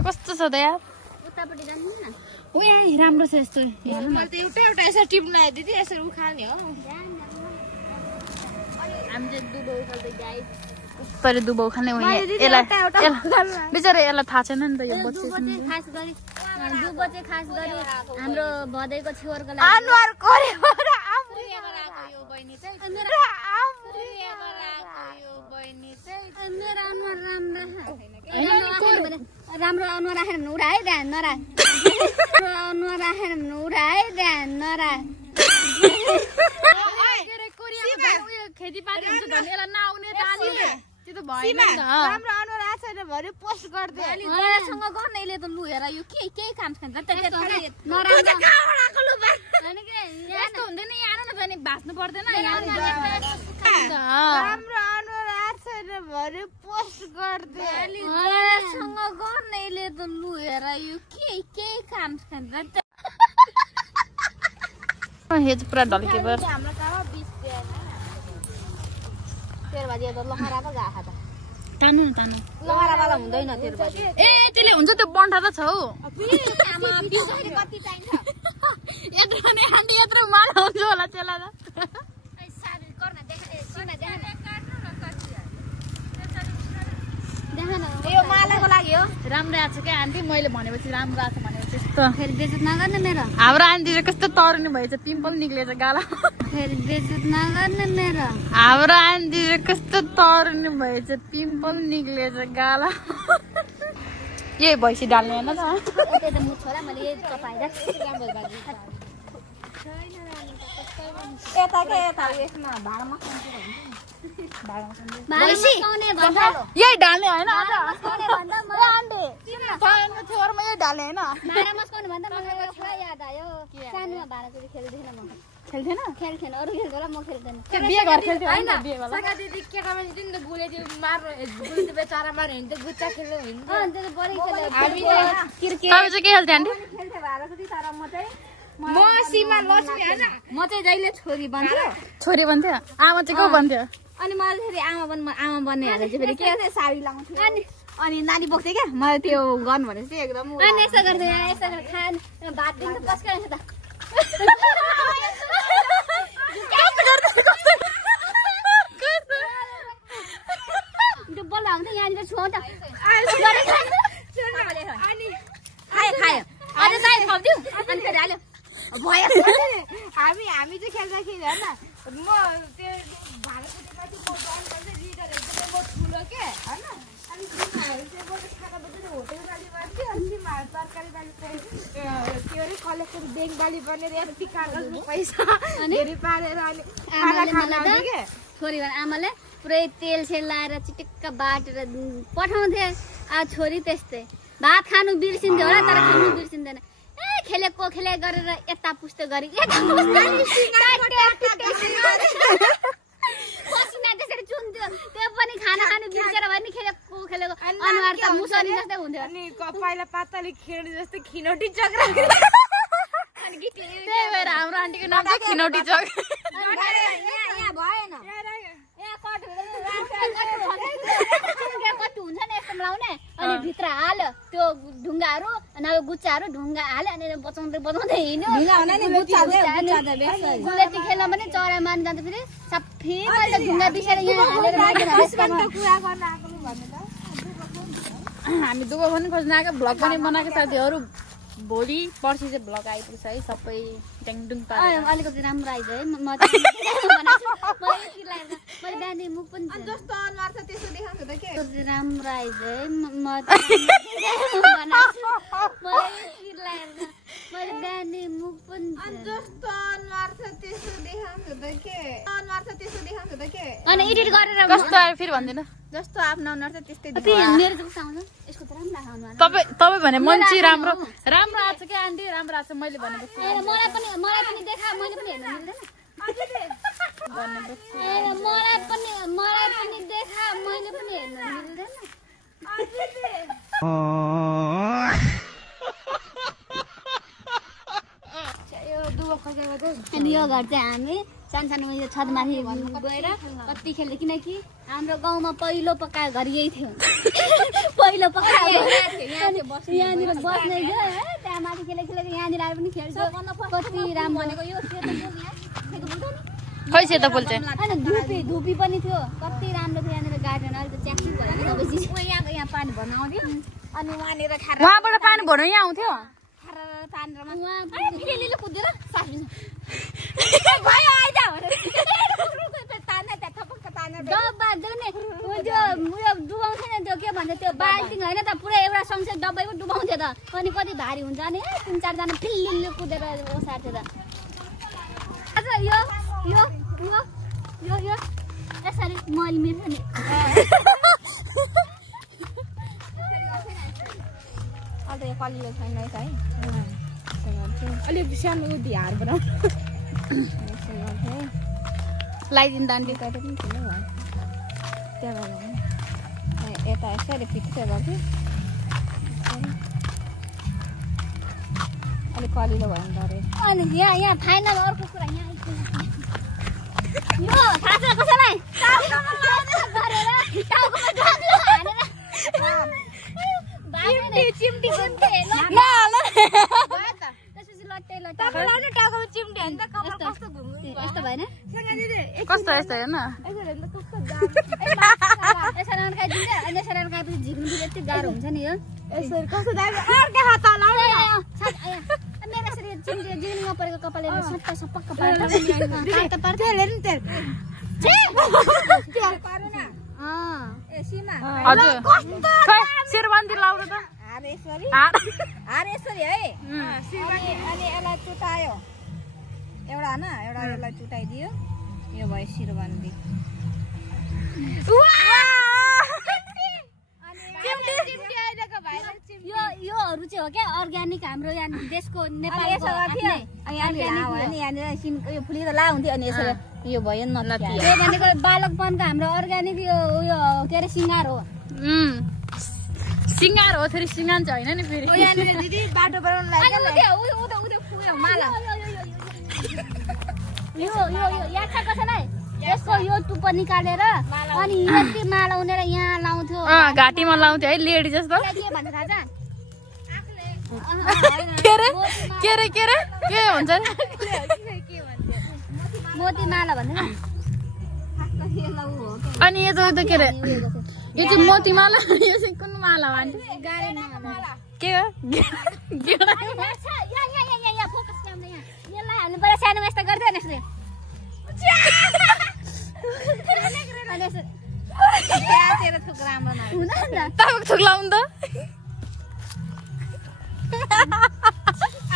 कस्तो छ त यार उतापट्टि जानु न ओ यहाँ राम्रो छ यस्तो मैले त एउटा यसरी टिप्न आए दिदी यसरी उखाल्ने हो हामी चाहिँ दुबो उखाल्दै गाई पहिले दुबो उखाल्ने हो यसलाई बिचारा यसलाई थाहा छैन नि त यो दुबो चाहिँ खास गरी हाम्रो भदैको छेउरको लागि अनुहार कोरे यो बहिनी चाहिँ मेरो अनुहार राम्रो अनुहार राखेन भने उडा है ध्यान नरा अनुहार राखेन भने उडा है ध्यान नरा खेतीपाती हुन्छ भने यसलाई नआउने बानी त्यो त भएन नि त राम्रो अनुहार आएको छैन भने पोस्ट गर्दै सँग गर्नेले त लु हेर यो केही काम छैन यस्तो हुँदैन यहाँ न भने भाँच्नु पर्दैन राम्रो अनुहार आएको छैन भने पोस्ट गर्दै सँग गर्नेले त लु हेर यो केही काम छैन हेज पुरा ढल्के भयो हाम्रो त 20 तेरो बाजी त लहरा पो गएको त तान्नु न तान्नु लहरावाला हुँदैन तेरो बाजी ए त्यसले हुन्छ त्यो बन्ठा त छ हौ कति चाहिन्छ यत्रो नै आन्टी यत्रो माल हुन्छ होला चेला त यो मालाको लागि हो राम्रो आएको छ क्या आन्टी मैले भनेपछि राम्रो आएको छ भनेपछि यस्तो फेरि बेइज्जत नगर्ने मेरो हाम्रो आन्टी चाहिँ कस्तो तरुनी भएछ पिम्पल निक्लेछ गाला फेरि बेइज्जत नगर्ने मेरो हाम्रो आन्टी चाहिँ कस्तो तरुनी भएछ पिम्पल निक्लेछ गाला यही भैँसी डाल्ने होइन त यतै त म छोरा मैले यही चपाएर यता के यता यसमा भाडामा यही डाल्ने होइन छेउमा यही डाले होइन भाँडा मस्काउने भन्दा मलाई पुरा याद आयो सानोमा भाँडाचुरी खेल्दैन म खेल्थेन खेल्थेन अरू खेल्थ्यो होला म खेल्दैन बिहे घर खेल्थ्यो होइन बिहे बेला सका दिदी केटा मान्छे नि त बुलेथ्यो मार्नु बुलेथ्यो बेचारा मार्यो भने त गुच्चा खेल्नु होइन त्यो त बढी खेल्यो हामी क्रिकेट तपाईँ चाहिँ के खेल्थ्यो आन्टी खेल्थे भाडाचुरी तर म चाहिँ म सीमा लक्ष्मी होइन म चाहिँ जहिले छोरी बन्छु छोरी बन्थ्यो आमा चाहिँ को बन्थ्यो अनि मलाई फेरि आमा बन्ने हालेर चाहिँ फेरि के गर्थ्यो साडी लाउँथ्यो अनि नानी बोक्थेँ क्या मलाई त्यो गर्नु भनेपछि एकदम अनि यस्तो गर्थ्यो यस्तो गरेर खान भात दिनु त पस्काएछ त त्यो बल्ल आउँथ्यो यहाँनिर छुवाउ त खायो अनि दाइ थप्दियो अनि फेरि हाल्यो भयो हामी चाहिँ खेल्दाखेरि होइन म त्यो भाडाचुरीमाथि म जइन गर्दै लिडर एकदमै बहुत ठुलो के होइन अनि तिमीहरू चाहिँ बहुत खाना बजाउने होटेल बाली बन्थ्यो अनि तिमीहरू तरकारी बाली चाहिँ के अरे कलेक्टर ब्याङ्क बाली बनेर यति कागजमा पैसा धेरै पारेर अनि खाना खाना के छोरी भने आमाले पुरै तेल सेल लाएर चिटिक्क बाटेर पठाउँथे छोरी त्यस्तै भात खानु बिर्सिन्थ्यो होला तर खानु बिर्सिँदैन खेलेको खेले गरेर यता पुस्ते गरी पसिना त्यसरी चुन्थ्यो त्यो पनि खाना खानु बिर्सेर भए नि खेलेको अनुहार त मुसरी जस्तै हुन्थ्यो अनि पहिला पातले खिँडी जस्तै खिनौटी चक्र त्यही भएर हाम्रो आन्टीको नाम चाहिँ खिनौटी चक यहाँ भएन कति हुन्छ नि यस्तो मिलाउने अनि भित्र हाल्यो त्यो ढुङ्गाहरू अनि गुच्चाहरू ढुङ्गा हाल्यो अनि बचाउँदै हिँड्यो गुलेटी खेल्न पनि चरा मार्नु जान्छ फेरि सबै मैले ढुङ्गा बिसेर यहाँ हालेर हामी दुबो पनि खोज्न आएको भ्लग पनि बनाएको साथीहरू भोलि पर्सि चाहिँ भ्लग आइपुग्छ है सबै ड्याङडुङ पारेर अलिकति राम्रो आइज है मैले बिहान मुख पनि जस्तो अनुहार छ त्यसो देखाउँछ त के राम्रो आइज है मैले बिहान मुख पनि जस्तो अनुहार छ त्यसो देखाउँछ त के अनुहार छ त्यसो देखाउँछ त के अनि एडिट गरेर कस्तो आयो फेरि भन्दिनँ जस्तो आफ्नो अनुहार छ त्यस्तै मेरो चाहिँ आउँछ यसको त राम्रो अनुहार तपाईँ भने मान्छे राम्रो आएको छ क्या आन्टी राम्रो आएको छ मैले भनेपछि मलाई पनि देखा मैले पनि हेर्न मिल्दैन मलाई पनि देखा मैले पनि हेर्न मिल्दैन अनि यो घर चाहिँ हामी सानो यो छतमाथि गएर कति खेल्थ्यो किनकि हाम्रो गाउँमा पहिलो पक्का घर यही थियो पहिलो पक्का यहाँनिर बस्ने थियो त्यहाँ माथि खेलेको यहाँनिर आएर पनि खेल्थ्यो कति राम्रो भनेको यो खै सेतो फुल चाहिँ होइन धुपी पनि थियो कति राम्रो थियो यहाँनिर गार्डन अहिले त च्याक्सी भयो यहाँ पानी भर्न आउँथ्यो अनि वहाँनिर खाएर वहाँबाट पानी भर्नु यहाँ आउँथ्यो तानेर कुदेर डब्बा डुबाउँथेन त्यो के भन्छ त्यो बाल्टिङ होइन त पुरै एउटा सँगसँगै डब्बै पो डुबाउँथ्यो त अनि कति भारी हुन्छ नि 3-4 जना फिल्लिल्ली कुदेर ओसार्थ्यो त अझ यो यो यो यो यो यसरी मैले मिर्छ नि अहिले यो कलिलो छैन है अलिक सानो ध्यान बनाऊ लगाइदिनु दान्डी यता पनि ठुलो भयो त्यहाँ यता यसरी फिक्सै गर्थ्यो अलिक कलिलो भयो नि त अरे अनि यहाँ फाइनल अर्को कुरा यहाँ यो थाहा छ कसैलाई टाउकोमा गरेर टाउकोमा ढाक्लो हानेर चिम्टी त्यसपछि लट्टे टाउकोमा चिम्टी हान्छ कस्तो घुम्नु यस्तो भएन कस्तो यस्तो हेर्न यसरी अड्काइदिन्छ अनि यसरी अड्काएपछि झिक्नु पनि यति गाह्रो हुन्छ नि यो यसरी कस्तो दामी अर्कै हात मेरो यसरी चिम्टी जिउमा परेको कपालले सपक्क पार्छ हजुर खै शेरबान्दी लाउनु त हार यसरी है अनि यसलाई चुटायो एउटा होइन एउटा यसलाई चुटाइदियो यो भयो शिरबन्दी योहरू चाहिँ हो क्या अर्ग्यानिक हाम्रो यहाँ देशको नेपालको यो फुलेर ला हुन्थ्यो अनि यसरी यो भयो नतिया त्यो भनेको बालकपनको हाम्रो अर्ग्यानिक यो के अरे सिँगार हो सिँगार हो फेरि सिँगान चाहिँ होइन नि फेरि दिदी बाटो बनाउनु यो याद छ कसैलाई यसको यो टुप्पो निकालेर अनि यति माला उनेर यहाँ लाउँथ्यो घाँटीमा लाउँथ्यो है लेडी जस्तो के भन्छ थाहा छ के हुन्छ मोती माला भन्दैन अनि यो चाहिँ के अरे यो चाहिँ मोती माला यो चाहिँ कुन माला भन्छ के हो यसलाई हाल्नु पर्यो सानो यस्तो गर्थ्यो नि तपाईँको थुक लाउनु त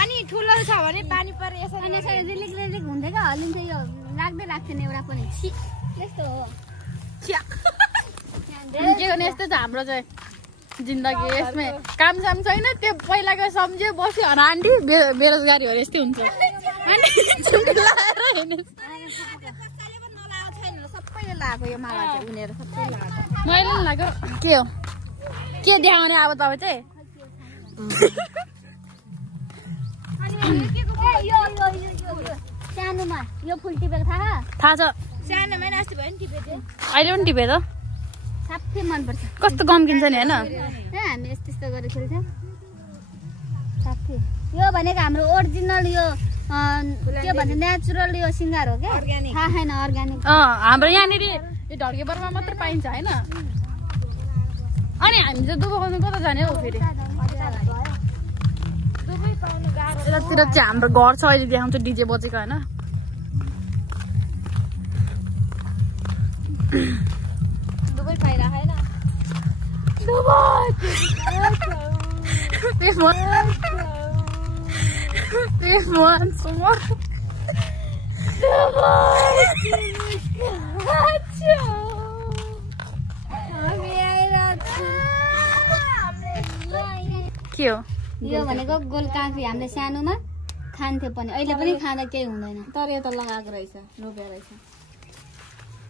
अनि ठुलो छ भने पानी परे यसरी रिलिक रिलिक हुन्थ्यो क्या हल्लिन्थ्यो यो लाग्दै लाग्थेन एउटा पनि यस्तो हो के गर्ने यस्तो छ हाम्रो चाहिँ जिन्दगी यसमै काम साम छैन त्यो पहिलाको सम्झ्यो बस्यो होला आन्टी बेरोजगारीहरू यस्तै हुन्छ सबैले लगाएको यो माला चाहिँ उनीहरू सबै लगाएको मैले पनि लाग्यो के हो के देखाउने अब तपाईँ चाहिँ सानोमा यो फुल टिपेको थाहा छ सानोमा नि अस्ति भयो नि टिपेको अहिले पनि टिपे त साथै मनपर्छ कस्तो गम्किन्छ नि होइन हामी यस्तो यस्तो गरेर खेल्थ्यौँ साथै यो भनेको हाम्रो ओरिजिनल यो के भन्छ नेचुरल यो सिँगार हो क्या थाहा छैन अर्ग्यानिक हाम्रो यहाँनिर यो ढड्केबरमा मात्र पाइन्छ होइन अनि हामी चाहिँ दुबकाउनु कता जाने हो फेरि यतातिर चाहिँ हाम्रो घर छ अहिले देखाउँछ डिजे बजेको होइन दुबै पाइरहेको के हो यो भनेको गोल काँक्री हामीले सानोमा खान्थ्यो पनि अहिले पनि खाँदा केही हुँदैन तर यो त लगाएको रहेछ रोपेको रहेछ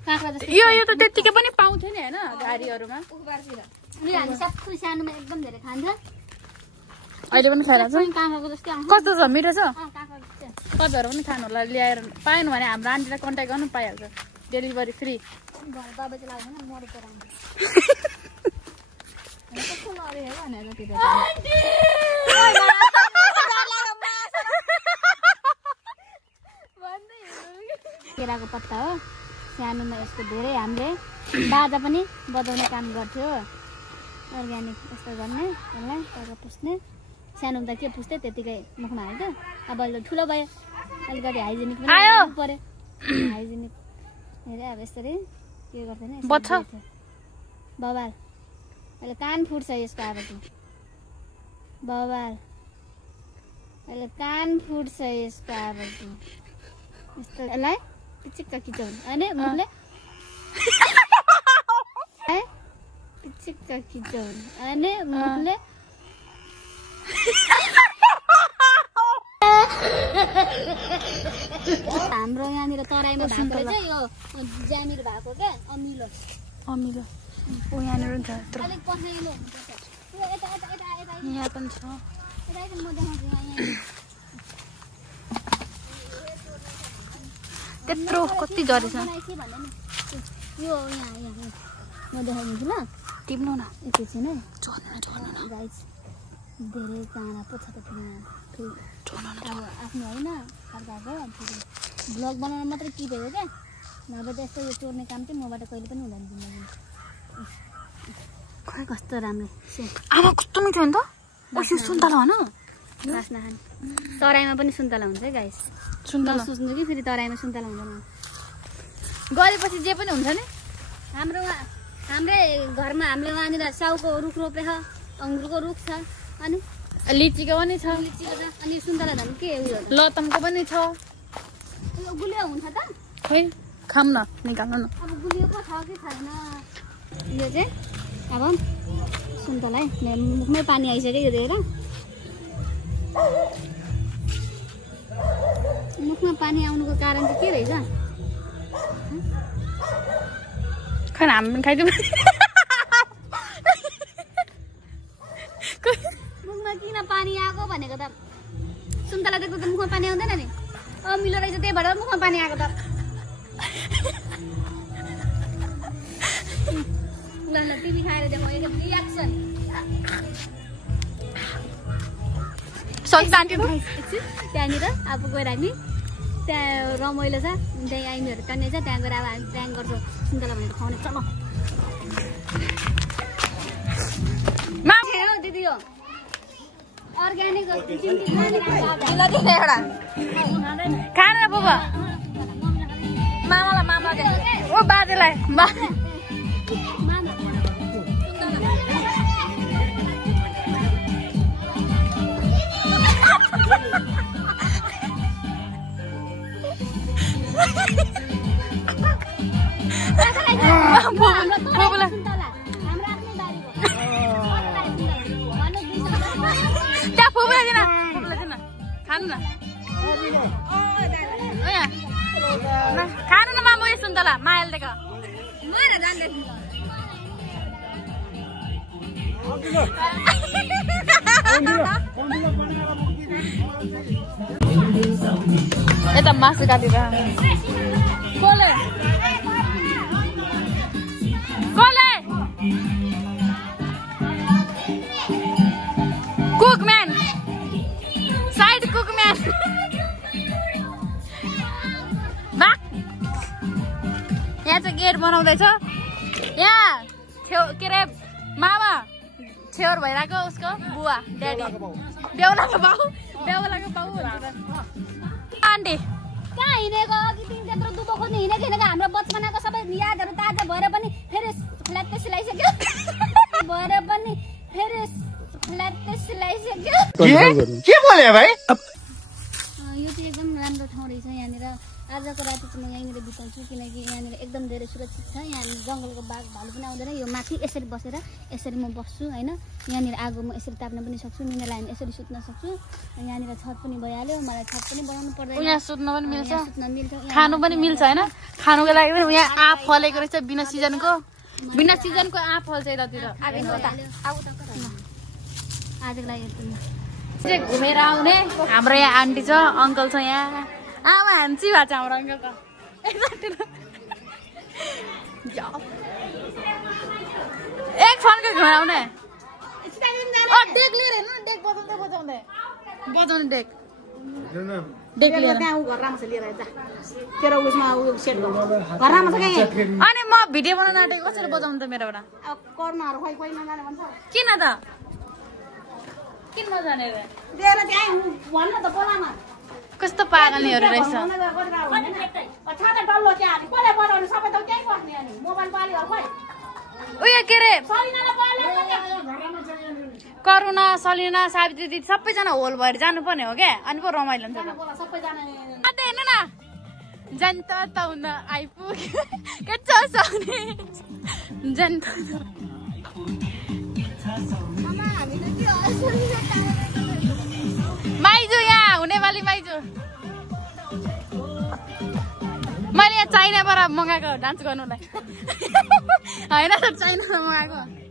काँक्रा जस्तो यो त त्यतिकै पनि पाउँथ्यो नि होइन गाडीहरूमा अनि हामी सबै सानोमा एकदम धेरै खान्थ्यो अहिले पनि खाइरहेको छ काँक्राको जस्तै आउँछ कस्तो छ मिठो छ काँक्रा जस्तै तपाईहरु पनि खानु होला ल्याएर पाएन भने हाम्रो आन्टीलाई कन्ट्याक्ट गर्नु पाइहाल्छ डेलिभरी फ्री घर दबाई चाहिँ लाग्दैन मरि पराउँछ कस्तो लरे हो भनेर त्यो केराको पत्ता हो सानोमा यसको धेरै हामीले बाजा पनि बजाउने काम गर्थ्यो अर्ग्यानिक यस्तो गर्ने यसलाई टाका पुस्ने सानोमा त के पुस्थे त्यतिकै मुखमा हाल्थ्यो अब अहिले ठुलो भयो अलिकति हाइजेनिक पनि गर्नु पर्यो हाइजेनिक हेरे अब यसरी के गर्दैन बबाल अहिले कान फुट्छ यसको अब चाहिँ बबाल अहिले कान फुट्छ यसको अब चाहिँ यस्तो यसलाई पिचिक्क खिचाउनु होइन मुखले पिचिक्क खिचाउनु होइन मुखले हाम्रो यहाँनिर तराईमा भएको चाहिँ यो ज्यामिर भएको क्या अमिलो अमिलो ओ यहाँनिर पनि छ यत्रो अलिक पठाइलो हुन्छ यो यता यता यता यता यहाँ पनि छ यता म देखाउँछु यहाँ त्यत्रो कति झरेछ यो यहाँ यहाँ म देखाइदिन्छु ल टिप्नु न एकैछिन है झर्नु गाइस धेरै चाना पो छ त फेरि आफ्नो होइन अर्काको भ्लग बनाउन मात्रै टिपेको क्या नभए त यस्तो यो चोर्ने काम चाहिँ मबाट कहिले पनि हुँदैन जिन्दगी खै कस्तो राम्रो आमा कस्तो मिठो नि त ओसी सुन्तला भन बास्ना खाने तराईमा पनि सुन्तला हुन्छ है गाइस सुन्तला सोच्नु कि फेरि तराईमा सुन्तला हुँदैन गरेपछि जे पनि हुन्छ नि हाम्रै घरमा हामीले वहाँनिर साउको रुख रोपेछ अङ्गुरको रुख छ अनि लिचीको पनि छ अनि सुन्तला धन के उयो लतमको पनि छ यो गुलियो हुन्छ त खै खाम न निकाल्नु न अब गुलियोको छ कि छैन यो चाहिँ अब सुन्तला है मुखमै पानी आइसक्यो यो देखेर मुखमा पानी आउनुको कारण चाहिँ के रहेछ खै हामी पनि खाइदिउँ मुखमा किन पानी आएको भनेको त सुन्तला देख्दा त मुखमा पानी आउँदैन नि अमिलो रहेछ त्यही भएर मुखमा पानी आएको त ल ल टिभी खाएर देखाउँ एकदम रियाक्सन त्यहाँनिर अब गएर हामी त्यहाँ रमाइलो छ त्यहाँ आइमीहरू टन्ने छ त्यहाँ गएर अब हामी प्र्याङ्क गर्छौँ सुन्तला भनेर खुवाउने चल हो दिदी हो अर्ग्यानिक खान बुबा मामालाई मामा ओ बाजेलाई खानु न मामु यो सुन्तला मायाले देख यता मासु काटेर कोले कुकम्यान साइड कुकम्यान यहाँ चाहिँ गेट बनाउँदैछ यहाँ छेउ के अरे मामा छेउर भइरहेको उसको बुवा ड्याडी बेहुलाको बाउ आन्टी कहाँ हिँडेको अघि तिमी त्यत्रो दुबो खोज्ने हिँडेको हाम्रो बचपनाको सबै यादहरू ताजा भएर पनि फेरि फ्ल्याट्टै सिलाइसक्यो के बोले भाइ यो चाहिँ एकदम राम्रो ठाउँ रहेछ यहाँनिर आजको राति चाहिँ म यहीँनिर बिताउँछु किनकि यहाँनिर एकदम धेरै सुरक्षित छ यहाँ जङ्गलको बाघ भालु पनि आउँदैन यो माथि यसरी बसेर यसरी म बस्छु होइन यहाँनिर आगो म यसरी ताप्न पनि सक्छु मिनेलाई हामी यसरी सुत्न सक्छु यहाँनिर छत पनि भइहाल्यो मलाई छत पनि बनाउनु पर्दैन यहाँ सुत्न पनि मिल्छ मिल्छ खानु पनि मिल्छ होइन खानुको लागि पनि यहाँ आँप फलेको रहेछ बिना सिजनको आँप फल्छ यतातिर आजको लागि घुमेर आउने हाम्रो यहाँ आन्टी छ अङ्कल छ यहाँ आमा हान्ची भएको छ हाम्रो अङ्कल त एक फोनकै घुमेर आउने डेक लिएर हेर्नु डेक बजाउँदै बजाउने डेक अनि म भिडियो बनाउन आँटेको कसरी बजाउनु त मेरोबाट किन त किन नजाने कस्तो पागलहरू रहेछ उयो के अरे करुणा सलिना सावित्री दिदी सबैजना होल भएर जानुपर्ने हो क्या अनि पो रमाइलो हुन्छ हेर्नु न जनता त हुन आइपुग्यो के छ जनता माइजू यहाँ हुनेवाली माइजू मैले यहाँ चाइनाबाट मगाएको डान्स गर्नुलाई होइन सर चाइनाबाट मगाएको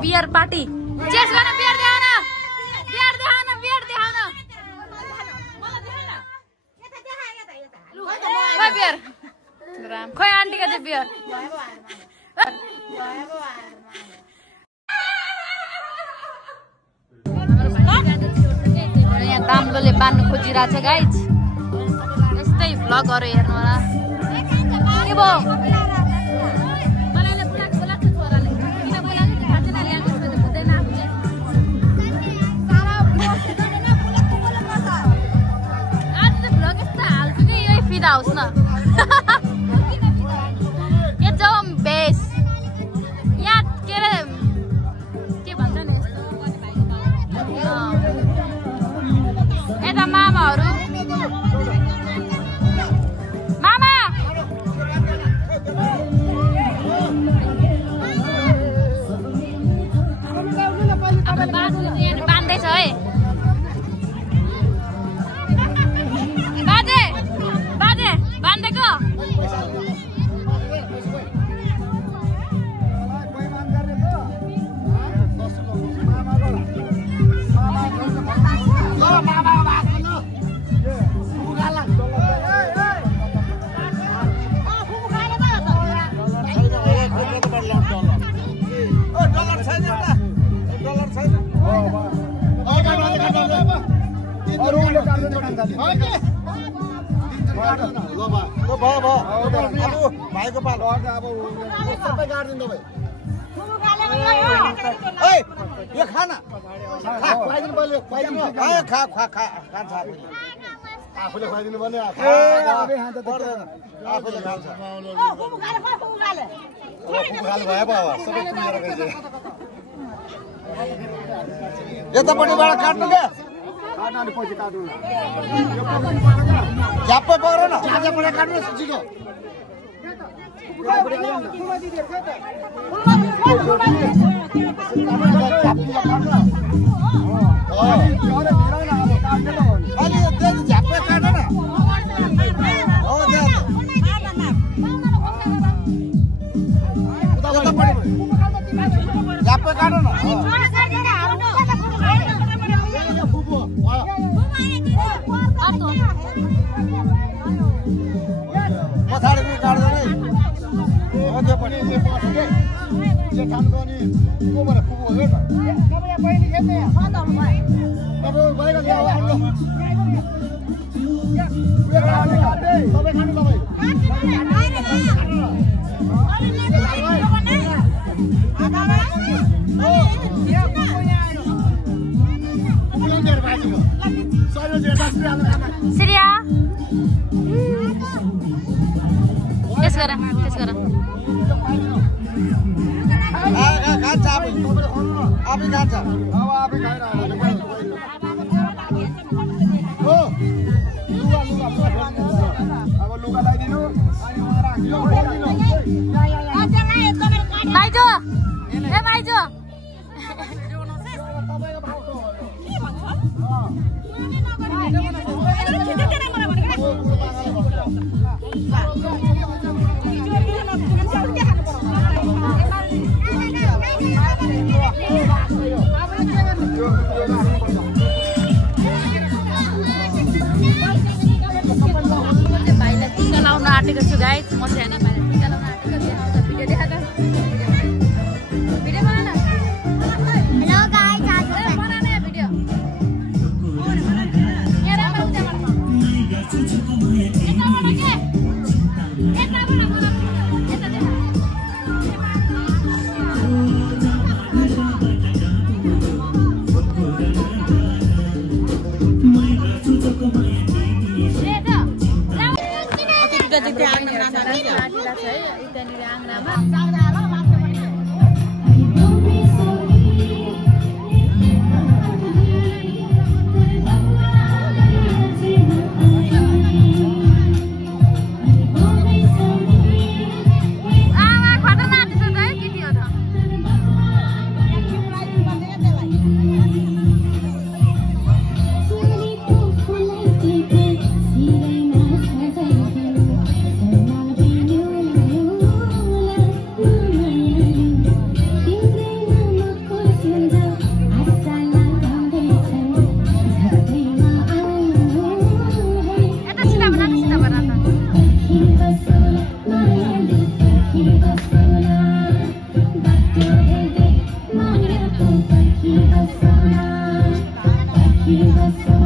बियर पार्टी चेस गर्न बियर देखाउन बियर देखाउन बियर देखाउन खोइ बियर राम खोइ आन्टीको चाहिँ बियर यहाँ दाम्लोले बान्नु खोजिरहेको छ गाइज यस्तै भ्लगहरू हेर्नु होला के भयो होस् न के जाउँ बेस यहाँ के अरे के भन्छ नि यता मामाहरू मामा बाँध्दैछ है भाइको पालो अब सबै गाड्दिनु तपाईँ यो खाना खुवाइदिनु पर्यो खा खा खा खान्छ आफूले खुवाइदिनु पर्ने आफूले खान्छ भए पो सबै यतापट्टिबाट काट्नु क्या झ्याप्पै पक्र न झ्यापबाट काट्नु छिटो झ्याप्पै काट न झ्याप्पै काट न पछाडि पनि काट्दैन है खानु नि को भएर फुपू हो त तपाईँ बहिनी खेल्ने तपाईँ बाहिर ल्याऊ हाम्रो तपाईँ खानु तपाईँ बुलन्देर भाइको सबै जेठा सिराल खाना सिरिया त्यस गर खान्छ आफै खान्छ अब आफै खाएर हो अब लुगा लगाइदिनु अनि उहाँ राखिदिनु भाइजो ए भाइजो भाइलाई टिका लाउन आँटेको छु गाइस म चाहिँ होइन भाइलाई टिका लाउन आँटेको देखाउँछ भिडियो देखा त भिडियो बना न हेलो गाइस आज बना न भिडियो यहाँ राम्रो हुन्छ यता बना यता देखा He was